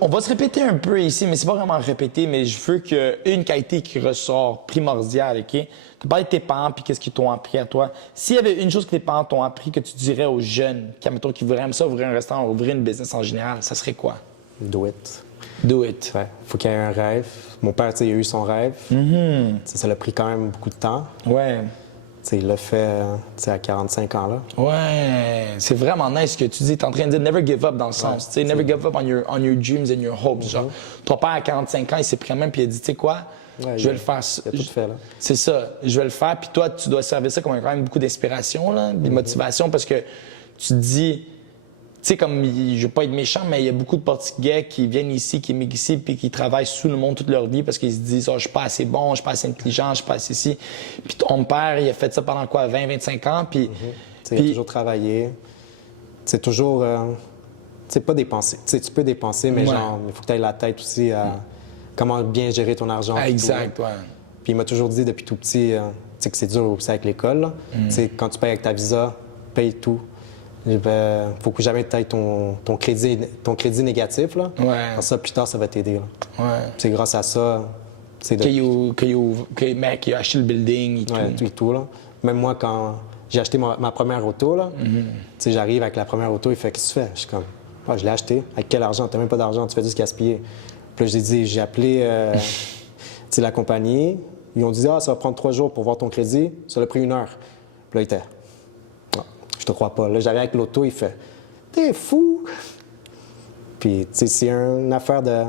On va se répéter un peu ici, mais c'est pas vraiment répéter, mais je veux qu'une qualité qui ressort primordiale, OK? Tu parles de tes parents puis qu'est-ce qu'ils t'ont appris à toi. S'il y avait une chose que tes parents t'ont appris que tu dirais aux jeunes, qui voudraient ça, ouvrir un restaurant, ouvrir une business en général, ça serait quoi? Do it. Do it. Ouais. Faut qu'il y ait un rêve. Mon père, il a eu son rêve. Ça l'a pris quand même beaucoup de temps. Ouais. Il l'a fait à 45 ans. Là. Ouais, c'est vraiment nice ce que tu dis. Tu es en train de dire never give up dans le sens. Never give up on your dreams and your hopes. Genre, ton père à 45 ans, il s'est pris en même puis il a dit, tu sais quoi, je vais le faire. Il a tout fait. Là. C'est ça, je vais le faire. Puis toi, tu dois servir ça comme quand même beaucoup d'inspiration, de motivation parce que tu te dis, tu sais, comme, je veux pas être méchant, mais il y a beaucoup de Portugais qui viennent ici, qui émigrent ici, puis qui travaillent sous le monde toute leur vie parce qu'ils se disent, oh, je suis pas assez bon, je suis pas assez intelligent, je suis pas assez ici. Puis ton père, il a fait ça pendant quoi, 20, 25 ans, puis... Il a toujours travaillé. C'est toujours... pas dépenser. Tu peux dépenser, mais genre, il faut que tu aies la tête aussi à comment bien gérer ton argent. Exact, ouais. Puis il m'a toujours dit depuis tout petit, que c'est dur aussi avec l'école. Quand tu payes avec ta visa, paye tout. Il faut que jamais tu aies ton crédit négatif. Là. Ouais. Ça, plus tard, ça va t'aider. Ouais. C'est grâce à ça. Qu'il a acheté le building et tout. Ouais, tout et tout. Là. Même moi, quand j'ai acheté ma première auto, là, j'arrive avec la première auto, il fait qu'est-ce que tu fais? Je suis comme, je l'ai acheté. Avec quel argent? Tu n'as même pas d'argent, tu fais juste gaspiller. Puis là, j'ai appelé la compagnie. Ils ont dit, ça va prendre 3 jours pour voir ton crédit. Ça a pris 1 heure. Puis là, il était. Je te crois pas. Là, j'avais avec l'auto, il fait t'es fou! Puis, c'est une affaire de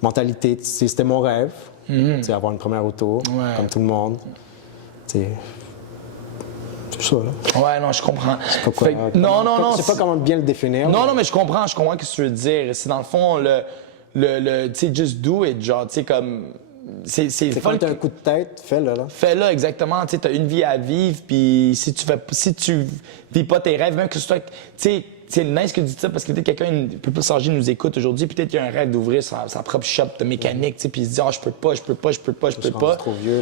mentalité. C'était mon rêve, avoir une première auto, comme tout le monde. C'est ça, là. Ouais, non, je comprends. Non. Je sais pas comment bien le définir. Non, mais je comprends ce que tu veux dire. C'est dans le fond, tu sais, just do it, genre, tu sais, comme. C'est quand t'as un coup de tête, fais-le, là. Fais-le, exactement. Tu sais, t'as une vie à vivre, puis si tu vis pas tes rêves, même que ce soit, tu sais, c'est nice que tu dis ça parce que peut-être quelqu'un un peu plus âgé nous écoute aujourd'hui, peut-être qu'il a un rêve d'ouvrir sa propre shop de mécanique, tu sais, puis il se dit, je peux pas. Je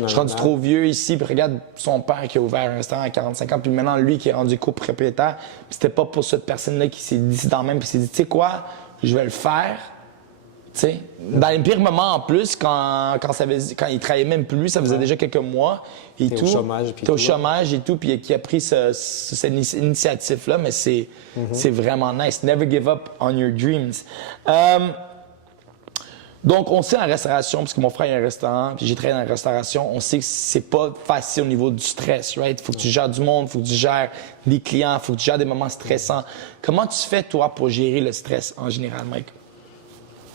suis rendu trop vieux ici, puis regarde son père qui a ouvert un restaurant à 45 ans, puis maintenant lui qui est rendu copropriétaire, puis c'était pas pour cette personne-là qui s'est dit dans le même, puis s'est dit, tu sais quoi, je vais le faire. T'sais, dans les pires moments en plus, quand il travaillait même plus, ça faisait déjà quelques mois et tout. T'es au chômage et tout, puis qui a pris cette initiative-là, mais c'est vraiment nice. Never give up on your dreams. Donc, on sait en restauration, parce que mon frère a un restaurant, puis j'ai travaillé dans la restauration, on sait que c'est pas facile au niveau du stress, right? Faut que tu gères du monde, faut que tu gères des clients, faut que tu gères des moments stressants. Comment tu fais, toi, pour gérer le stress en général, Mike?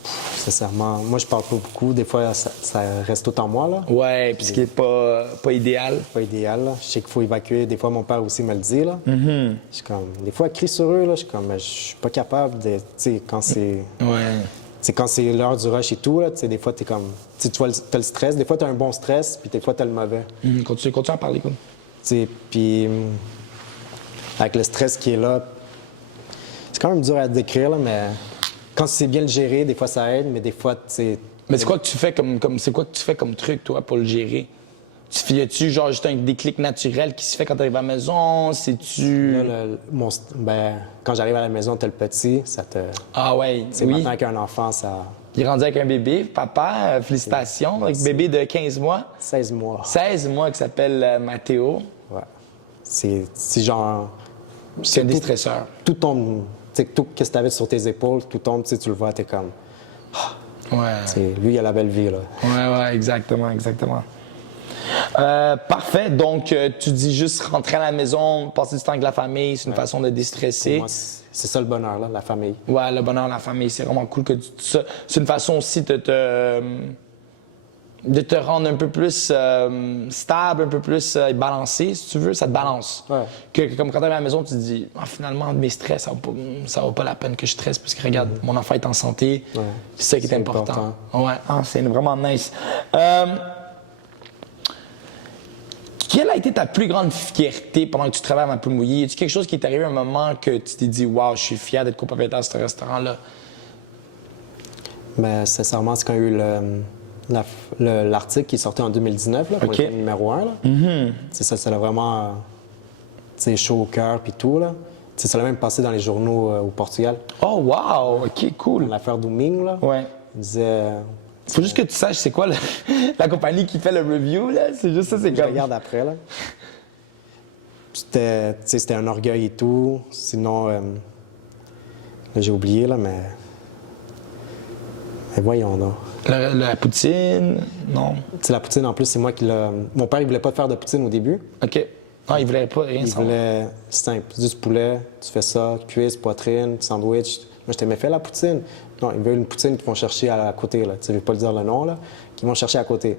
Sincèrement, moi, je parle pas beaucoup. Des fois, ça reste tout en moi, là. Ouais, puis ce qui est pas idéal. Pas idéal, là. Je sais qu'il faut évacuer. Des fois, mon père aussi me le dit, là. Je suis comme... Des fois, crie sur eux, là. Je suis comme... Je suis pas capable de... Tu sais, quand c'est... Ouais. C'est quand c'est l'heure du rush et tout, là. Tu sais, des fois, t'es comme... Tu vois, t'as le stress. Des fois, t'as un bon stress, puis des fois, t'as le mauvais. Continue à parler, quoi. Tu sais, puis... Avec le stress qui est là... C'est quand même dur à décrire, là, mais... Quand c'est bien le gérer, des fois ça aide, mais des fois, c'est... Mais c'est quoi que tu fais comme truc, toi, pour le gérer? Y a-tu genre juste un déclic naturel qui se fait quand tu arrives à la maison? C'est-tu... Là, quand j'arrive à la maison, t'es le petit, ça te... Ah ouais, c'est oui. Maintenant qu'un enfant, ça... Il est rendu avec un bébé, papa, félicitations, avec bébé de 15 mois. 16 mois. 16 mois, qui s'appelle Mathéo. Ouais. C'est genre... C'est un déstresseur. Tout tombe... Tu sais, tout ce que tu avais sur tes épaules, tout tombe, tu le vois, t'es comme... Ouais. Lui, il a la belle vie, là. Ouais, exactement. Parfait. Donc, tu dis juste rentrer à la maison, passer du temps avec la famille, c'est une façon de déstresser. Pour moi, c'est ça le bonheur, là, la famille. Ouais, le bonheur, la famille, c'est vraiment cool que c'est une façon aussi de te rendre un peu plus stable, un peu plus balancé, si tu veux, ça te balance. Ouais. Comme quand tu es à la maison, tu te dis, ah, finalement, mes stress, ça vaut pas la peine que je stresse parce que regarde, mon enfant est en santé, Ouais. c'est ça qui est C'est important. important. Ouais, c'est vraiment nice. Quelle a été ta plus grande fierté pendant que tu travailles à Ma Plume Mouillée? Est-ce quelque chose qui est arrivé à un moment que tu t'es dit, waouh, je suis fier d'être copropriétaire de ce restaurant-là? Mais sincèrement, c'est quand il y a eu l'article qui est sorti en 2019, là, pour OK. le numéro 1. C'est ça, ça l'a vraiment chaud au cœur puis tout. Là. Ça l'a même passé dans les journaux au Portugal. Oh, wow! OK, cool. L'affaire Domingue, là, Ouais. il disait... Faut juste que tu saches c'est quoi la compagnie qui fait le review, là. C'est juste ça, c'est Je comme... regarde après, là. C'était un orgueil et tout. Sinon, là, j'ai oublié, là, mais voyons donc. La poutine, non. La poutine, en plus, c'est moi qui l'a... Mon père, il voulait pas faire de poutine au début. OK. Non, il voulait pas rien Il savoir. voulait simple, du poulet, tu fais ça, cuisse, poitrine, sandwich. Moi, je t'ai fait la poutine. Non, ils veulent une poutine qu'ils vont chercher à côté, là. Tu sais, je vais pas le dire le nom, là. Qu'ils vont chercher à côté. Là,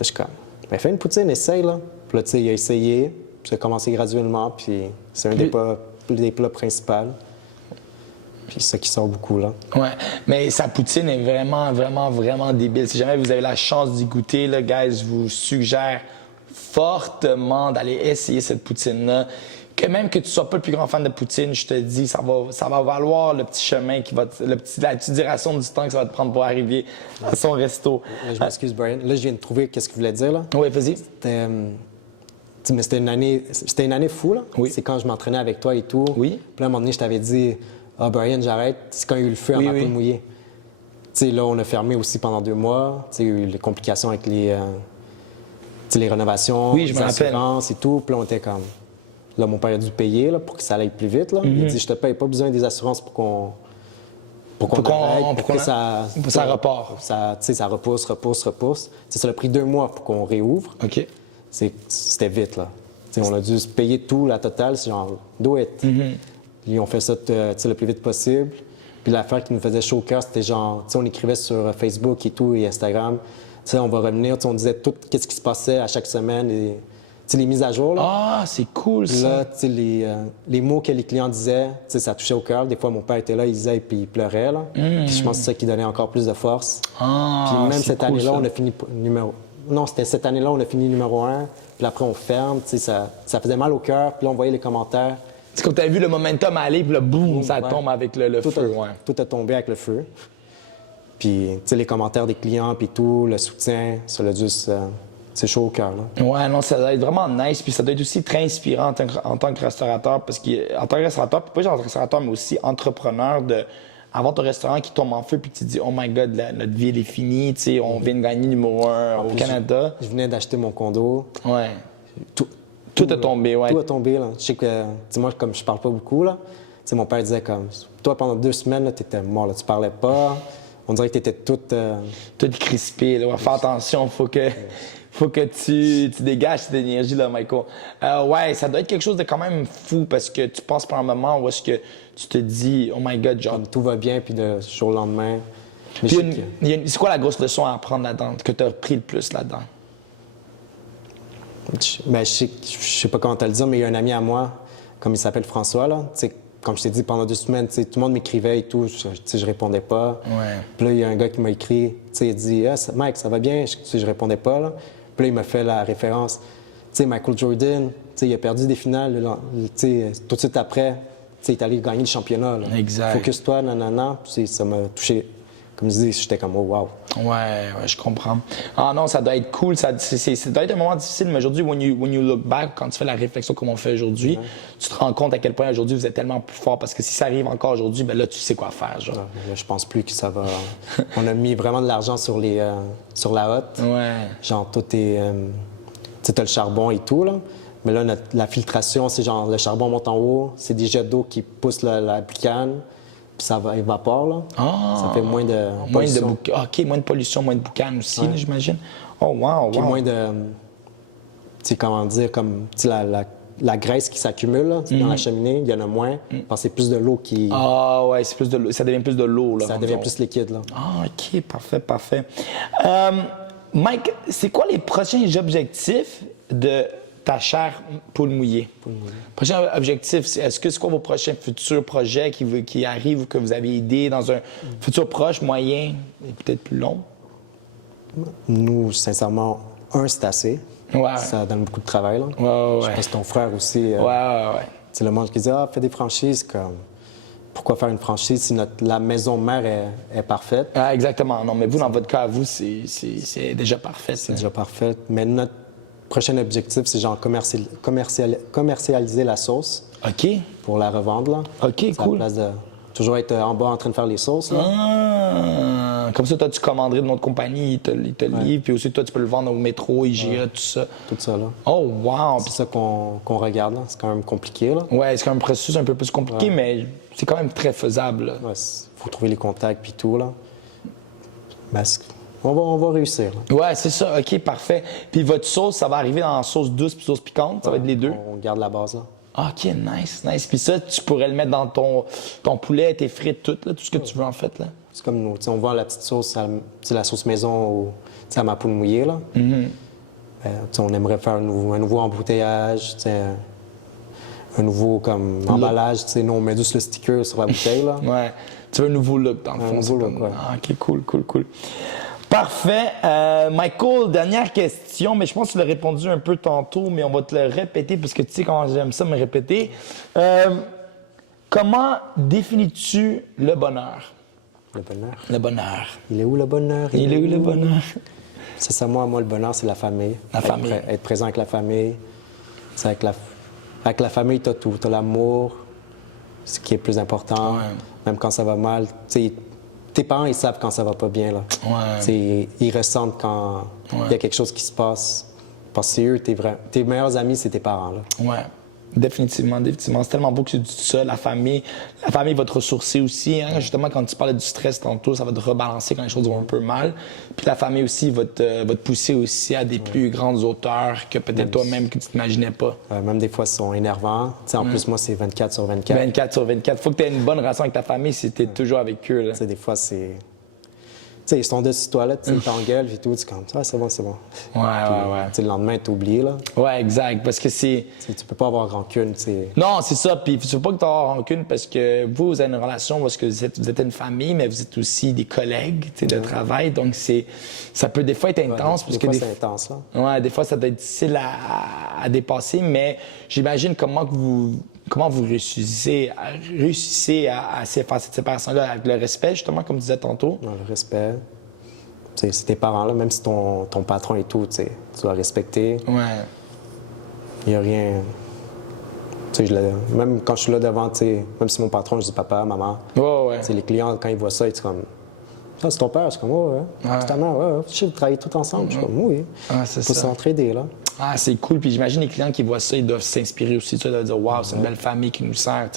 je suis comme, ben, fais une poutine, essaye, là. Puis là, tu sais, il a essayé, puis ça a commencé graduellement, puis c'est un des plats principaux. Puis c'est ça qui sort beaucoup, là. Ouais, mais sa poutine est vraiment, vraiment, vraiment débile. Si jamais vous avez la chance d'y goûter, là, guys, je vous suggère fortement d'aller essayer cette poutine-là. Que même que tu sois pas le plus grand fan de poutine, je te dis, ça va valoir le petit chemin la petite duration du temps que ça va te prendre pour arriver à son resto. Là, je m'excuse, Brian. Là, je viens de trouver qu'est-ce qu'il voulait dire, là. Oui, vas-y. Mais c'était une année fou, là. Oui. C'est quand je m'entraînais avec toi et tout. Oui. Puis là, à un moment donné, je t'avais dit, ah, Brian, j'arrête. C'est quand il y a eu le feu à Oui, Ma oui. Plume Mouillée. Tu sais, là, on a fermé aussi pendant 2 mois. Tu sais, il y a eu les complications avec les rénovations, Oui, je les me rappelle. assurances et tout. Puis là, on était comme... Là, mon père a dû payer là, pour que ça aille plus vite. Là. Mhm. Il dit, je te paye pas besoin des assurances pour qu'on arrête, pour que ça repart. Ça, tu sais, ça repousse. Tu sais, ça a pris 2 mois pour qu'on réouvre. OK. C'était vite, là. Tu sais, on a dû se payer tout, la totale, c'est genre, do it. Ils ont fait ça tu sais, le plus vite possible. Puis l'affaire qui nous faisait chaud au cœur, c'était genre, tu sais, on écrivait sur Facebook et tout, et Instagram. Tu sais, on va revenir, tu sais, on disait tout ce qui se passait à chaque semaine, et, tu sais, les mises à jour, là. Ah, c'est cool, Puis ça. là, tu sais, les mots que les clients disaient, tu sais, ça touchait au cœur. Des fois, mon père était là, il disait, puis il pleurait, là. Puis je pense que c'est ça qui donnait encore plus de force. Ah, Puis même c'est cette cool, année-là, ça. on a fini numéro... Non, c'était cette année-là, on a fini numéro 1. Puis après, on ferme. Tu sais, ça faisait mal au cœur. Puis là, on voyait les commentaires. C'est comme tu as vu le momentum aller, puis là, boum, ça Ouais. tombe avec le Tout feu. a, Ouais. tout a tombé avec le feu. Puis, tu sais, les commentaires des clients, puis tout, le soutien, ça l'a juste... c'est chaud au cœur, là. Ouais, non, ça doit être vraiment nice. Puis ça doit être aussi très inspirant en tant que restaurateur, parce qu'en tant que restaurateur, puis pas juste en tant que restaurateur, mais aussi entrepreneur, avoir ton restaurant qui tombe en feu, puis tu te dis, oh my God, notre vie, elle est finie, tu sais, on vient de gagner numéro 1 au Puis Canada. Je venais d'acheter mon condo. Ouais. Tout a tombé, ouais. Tout a tombé, là. Je sais que, tu sais, moi, comme je parle pas beaucoup, là, tu sais, mon père disait comme, toi, pendant 2 semaines, là, t'étais mort, là, tu parlais pas. On dirait que t'étais toute... Tout crispé, là. Ouais, fais attention, faut que tu dégages cette énergie-là, Michael. Ouais, ça doit être quelque chose de quand même fou, parce que tu passes par un moment où est-ce que tu te dis, oh my God, genre... Comme tout va bien, puis du jour au lendemain. Mais Puis je sais que- c'est quoi la grosse leçon à apprendre là-dedans, que tu as pris le plus là-dedans? Ben, je sais pas comment te le dire, mais il y a un ami à moi, comme il s'appelle François, là. Tu sais, comme je t'ai dit, pendant 2 semaines, tu sais, tout le monde m'écrivait et tout, tu sais, je répondais pas. Ouais. Puis là, il y a un gars qui m'a écrit, tu sais, il dit, ah, Mike, ça va bien? Tu sais, je répondais pas, là. Puis là, il m'a fait la référence. Tu sais, Michael Jordan, tu sais, il a perdu des finales, là, tu sais, tout de suite après, tu sais, il est allé gagner le championnat, là. Exact. Focus-toi, nanana. Puis ça m'a touché. Comme je dis, j'étais comme, oh, wow. Ouais, je comprends. Ah non, ça doit être cool. Ça doit être un moment difficile, mais aujourd'hui, when you look back, quand tu fais la réflexion comme on fait aujourd'hui, tu te rends compte à quel point aujourd'hui vous êtes tellement plus fort, parce que si ça arrive encore aujourd'hui, ben là, tu sais quoi faire, genre. Là, je pense plus que ça va. On a mis vraiment de l'argent sur la hotte. Ouais. Genre, tout est. Tu sais, t'as le charbon et tout, là. Mais là, la filtration, c'est genre, le charbon monte en haut, c'est des jets d'eau qui poussent la boucane, puis ça va évapore, là. Ah. Ça fait moins de. OK, moins de pollution, moins de boucan aussi, là, j'imagine. Oh, wow, Puis wow. moins de. sais, comment dire, comme tu sais, la graisse qui s'accumule là, dans la cheminée, il y en a moins. Parce que c'est plus de l'eau qui. Ah ouais, c'est plus de l'eau. Ça devient plus de l'eau, là. Ça devient plus liquide, là. Ah, OK, parfait, parfait. Mike, c'est quoi les prochains objectifs de ta chère poule mouillée? Prochain objectif, est-ce que c'est quoi vos prochains futurs projets qui arrivent ou que vous avez idée dans un futur proche, moyen et peut-être plus long? Nous, sincèrement, c'est assez. Ouais. Ça donne beaucoup de travail, là. Ouais. Je pense que ton frère aussi. Ouais. C'est le monde qui dit fais des franchises. Comme, pourquoi faire une franchise si la maison mère est parfaite? Ah, exactement. Non, mais vous, dans votre cas, vous, c'est déjà parfait. C'est déjà parfait. Mais notre prochain objectif, c'est genre commercialiser la sauce. OK. Pour la revendre, là. OK, C'est cool. à la place de toujours être en bas en train de faire les sauces, là. Comme ça, toi, tu commanderais de notre compagnie, ils te livrent, puis aussi, toi, tu peux le vendre au métro, IGA, tout ça. Tout ça, là. Oh, wow! C'est ça qu'on regarde, là. C'est quand même compliqué, là. Ouais, c'est quand même un processus un peu plus compliqué, mais c'est quand même très faisable, là. Ouais, faut trouver les contacts puis tout, là. Ben, on va réussir, là. Ouais, c'est ça. OK, parfait. Puis votre sauce, ça va arriver dans la sauce douce puis sauce piquante? Ça va être les deux? On garde la base, là. OK, nice. Puis ça, tu pourrais le mettre dans ton poulet, tes frites, tout, là, tout ce que tu veux, en fait, là. C'est comme nous. On voit la petite sauce, la sauce maison à ma poule mouillée, là. On aimerait faire un nouveau embouteillage, un nouveau comme emballage. Nous, on met juste le sticker sur la bouteille, là. Ouais. Tu veux un nouveau look, dans le fond. nouveau look, ouais. Ah, OK, cool. Parfait. Michael, dernière question, mais je pense que tu l'as répondu un peu tantôt, mais on va te le répéter parce que tu sais comment j'aime ça me répéter. Comment définis-tu le bonheur? Le bonheur. Le bonheur. Il est où le bonheur? Il est où le bonheur? C'est ça, moi, le bonheur, c'est la famille. La famille. Être présent avec la famille. C'est avec la famille, t'as tout. T'as l'amour, ce qui est plus important. Ouais. Même quand ça va mal. Tes parents, ils savent quand ça va pas bien, là. Ouais. Ils ressentent quand il y a quelque chose qui se passe. Parce que c'est eux, tes meilleurs amis, c'est tes parents, là. Ouais. Définitivement. C'est tellement beau que tu dis ça. La famille va te ressourcer aussi. Hein? Justement, quand tu parlais du stress tantôt, ça va te rebalancer quand les choses vont un peu mal. Puis la famille aussi va te pousser aussi à des plus grandes hauteurs que peut-être toi-même que tu t'imaginais pas. Même des fois, ils sont énervants. En plus, moi, c'est 24 sur 24. 24 sur 24. Faut que tu aies une bonne relation avec ta famille si tu es toujours avec eux. Là. Des fois, c'est... ils sont dessus de toilette, ils t'engueulent et tout. Tu comme, c'est bon. Ouais. Le lendemain, t'es oublié, là. Ouais, exact. Parce que c'est... Tu peux pas avoir rancune, Non, c'est ça. Puis tu veux pas que tu aies rancune parce que vous avez une relation parce que vous êtes une famille, mais vous êtes aussi des collègues de travail. Donc, ça peut des fois être intense. Des fois, c'est intense, là. Ouais, des fois, ça doit être difficile à dépasser, mais j'imagine comment vous réussissez à faire cette séparation-là avec le respect, justement, comme tu disais tantôt. Dans le respect. C'est tes parents, là, même si ton patron et tout, tu dois respecter. Ouais. Il n'y a rien. Même quand je suis là devant, même si mon patron, je dis papa, maman. Ouais. Les clients, quand ils voient ça, ils sont comme. Ça, c'est ton père. Je suis comme, ouais. C'est ta mère, ouais. Je sais, vous travaillez tout ensemble. Je suis comme, oui. C'est faut ça. s'entraider, là. Ah, c'est cool. Puis j'imagine les clients qui voient ça, ils doivent s'inspirer aussi. Ils doivent dire, waouh, c'est une belle famille qui nous sert.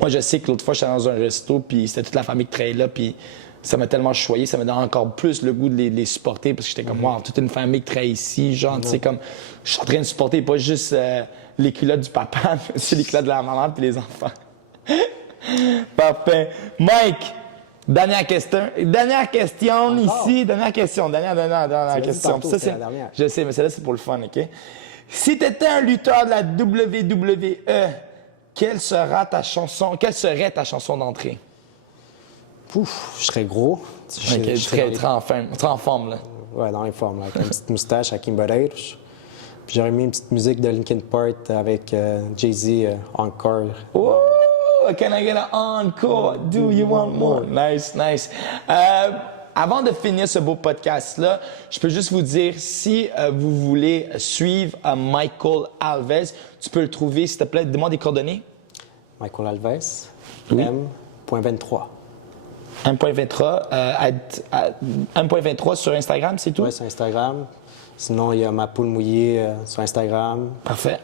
Moi, je sais que l'autre fois, j'étais dans un resto, puis c'était toute la famille qui travaillait là, puis ça m'a tellement choyé, ça m'a donné encore plus le goût de les supporter, parce que j'étais comme, waouh, toute une famille qui travaille ici. Genre, tu sais, comme, je suis en train de supporter pas juste les culottes du papa, mais aussi les culottes de la maman puis les enfants. Parfait. Mike! Dernière question ici. Dernière question. Dernière question. Tantôt, Ça, c'est la dernière. Je sais, mais celle-là, c'est pour le fun, OK? Si tu étais un lutteur de la WWE, quelle serait ta chanson d'entrée? Pouf, je serais gros. Très en forme, là. Ouais, dans les formes, là, avec une petite moustache à Kimberley. Puis j'aurais mis une petite musique de Linkin Park avec Jay-Z, Encore. Oh! Can I get an encore? Do you want more? Nice. Avant de finir ce beau podcast-là, je peux juste vous dire, si vous voulez suivre Michael Alves, tu peux le trouver, s'il te plaît. Dis-moi des coordonnées. Michael Alves, Oui. M.23. 1.23 sur Instagram, c'est tout? Oui, sur Instagram. Sinon, il y a ma poule mouillée sur Instagram. Parfait.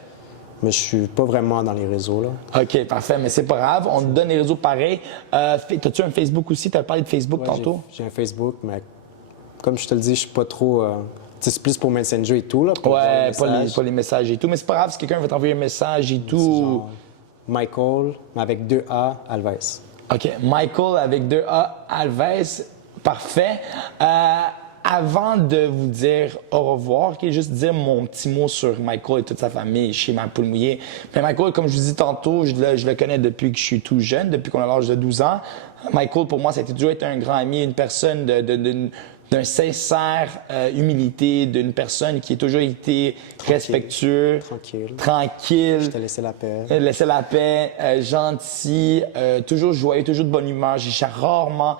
Mais je suis pas vraiment dans les réseaux, là. OK, parfait, mais c'est pas grave. On te donne les réseaux pareils. T'as-tu un Facebook aussi? Tu as parlé de Facebook tantôt? J'ai un Facebook, mais comme je te le dis, je suis pas trop c'est plus pour Messenger et tout, là. Pour voir Ouais, messages. pas les messages et tout. Mais c'est pas grave si quelqu'un veut t'envoyer un message et C'est tout. genre Michael, avec 2 A, Alves. OK. Michael avec 2A, Alves. Parfait. Avant de vous dire au revoir, OK, juste dire mon petit mot sur Michael et toute sa famille chez Ma Poule Mouillée. Mais Michael, comme je vous dis tantôt, je le connais depuis que je suis tout jeune, depuis qu'on a l'âge de 12 ans. Michael, pour moi, ça a toujours été un grand ami, une personne d'un sincère humilité, d'une personne qui a toujours été respectueux, tranquille. Je t'ai laissé la paix. Laisser la paix, gentil, toujours joyeux, toujours de bonne humeur. J'ai rarement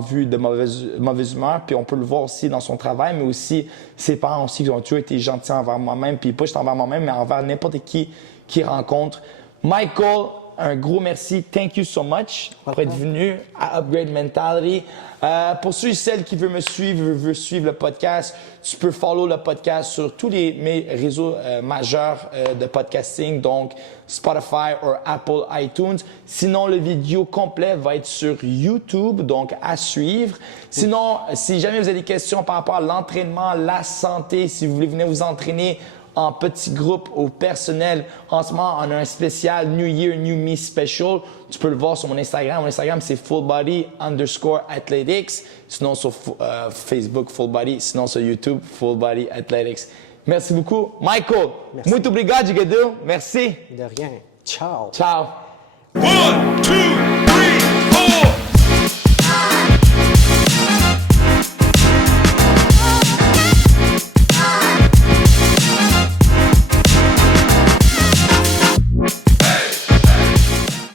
vu de mauvaise humeur. Puis on peut le voir aussi dans son travail, mais aussi ses parents aussi qui ont toujours été gentils envers moi-même. Puis pas juste envers moi-même, mais envers n'importe qui rencontre. Michael, un gros merci. Thank you so much pour être venu à Upgrade Mentality. Pour ceux et celles qui veulent me suivre, veulent suivre le podcast, tu peux follow le podcast sur tous mes réseaux majeurs de podcasting, donc Spotify ou Apple iTunes. Sinon, le vidéo complet va être sur YouTube, donc à suivre. Sinon, si jamais vous avez des questions par rapport à l'entraînement, la santé, si vous voulez venir vous entraîner en petit groupe ou personnel. En ce moment, on a un spécial New Year, New Me Special. Tu peux le voir sur mon Instagram. Mon Instagram, c'est fullbody_athletics. Sinon, sur Facebook, fullbody. Sinon, sur YouTube, fullbody athletics. Merci beaucoup. Michael, merci. Muito obrigado, Gadu. Merci. De rien. Ciao. Ciao. 1, 2, 3, 4.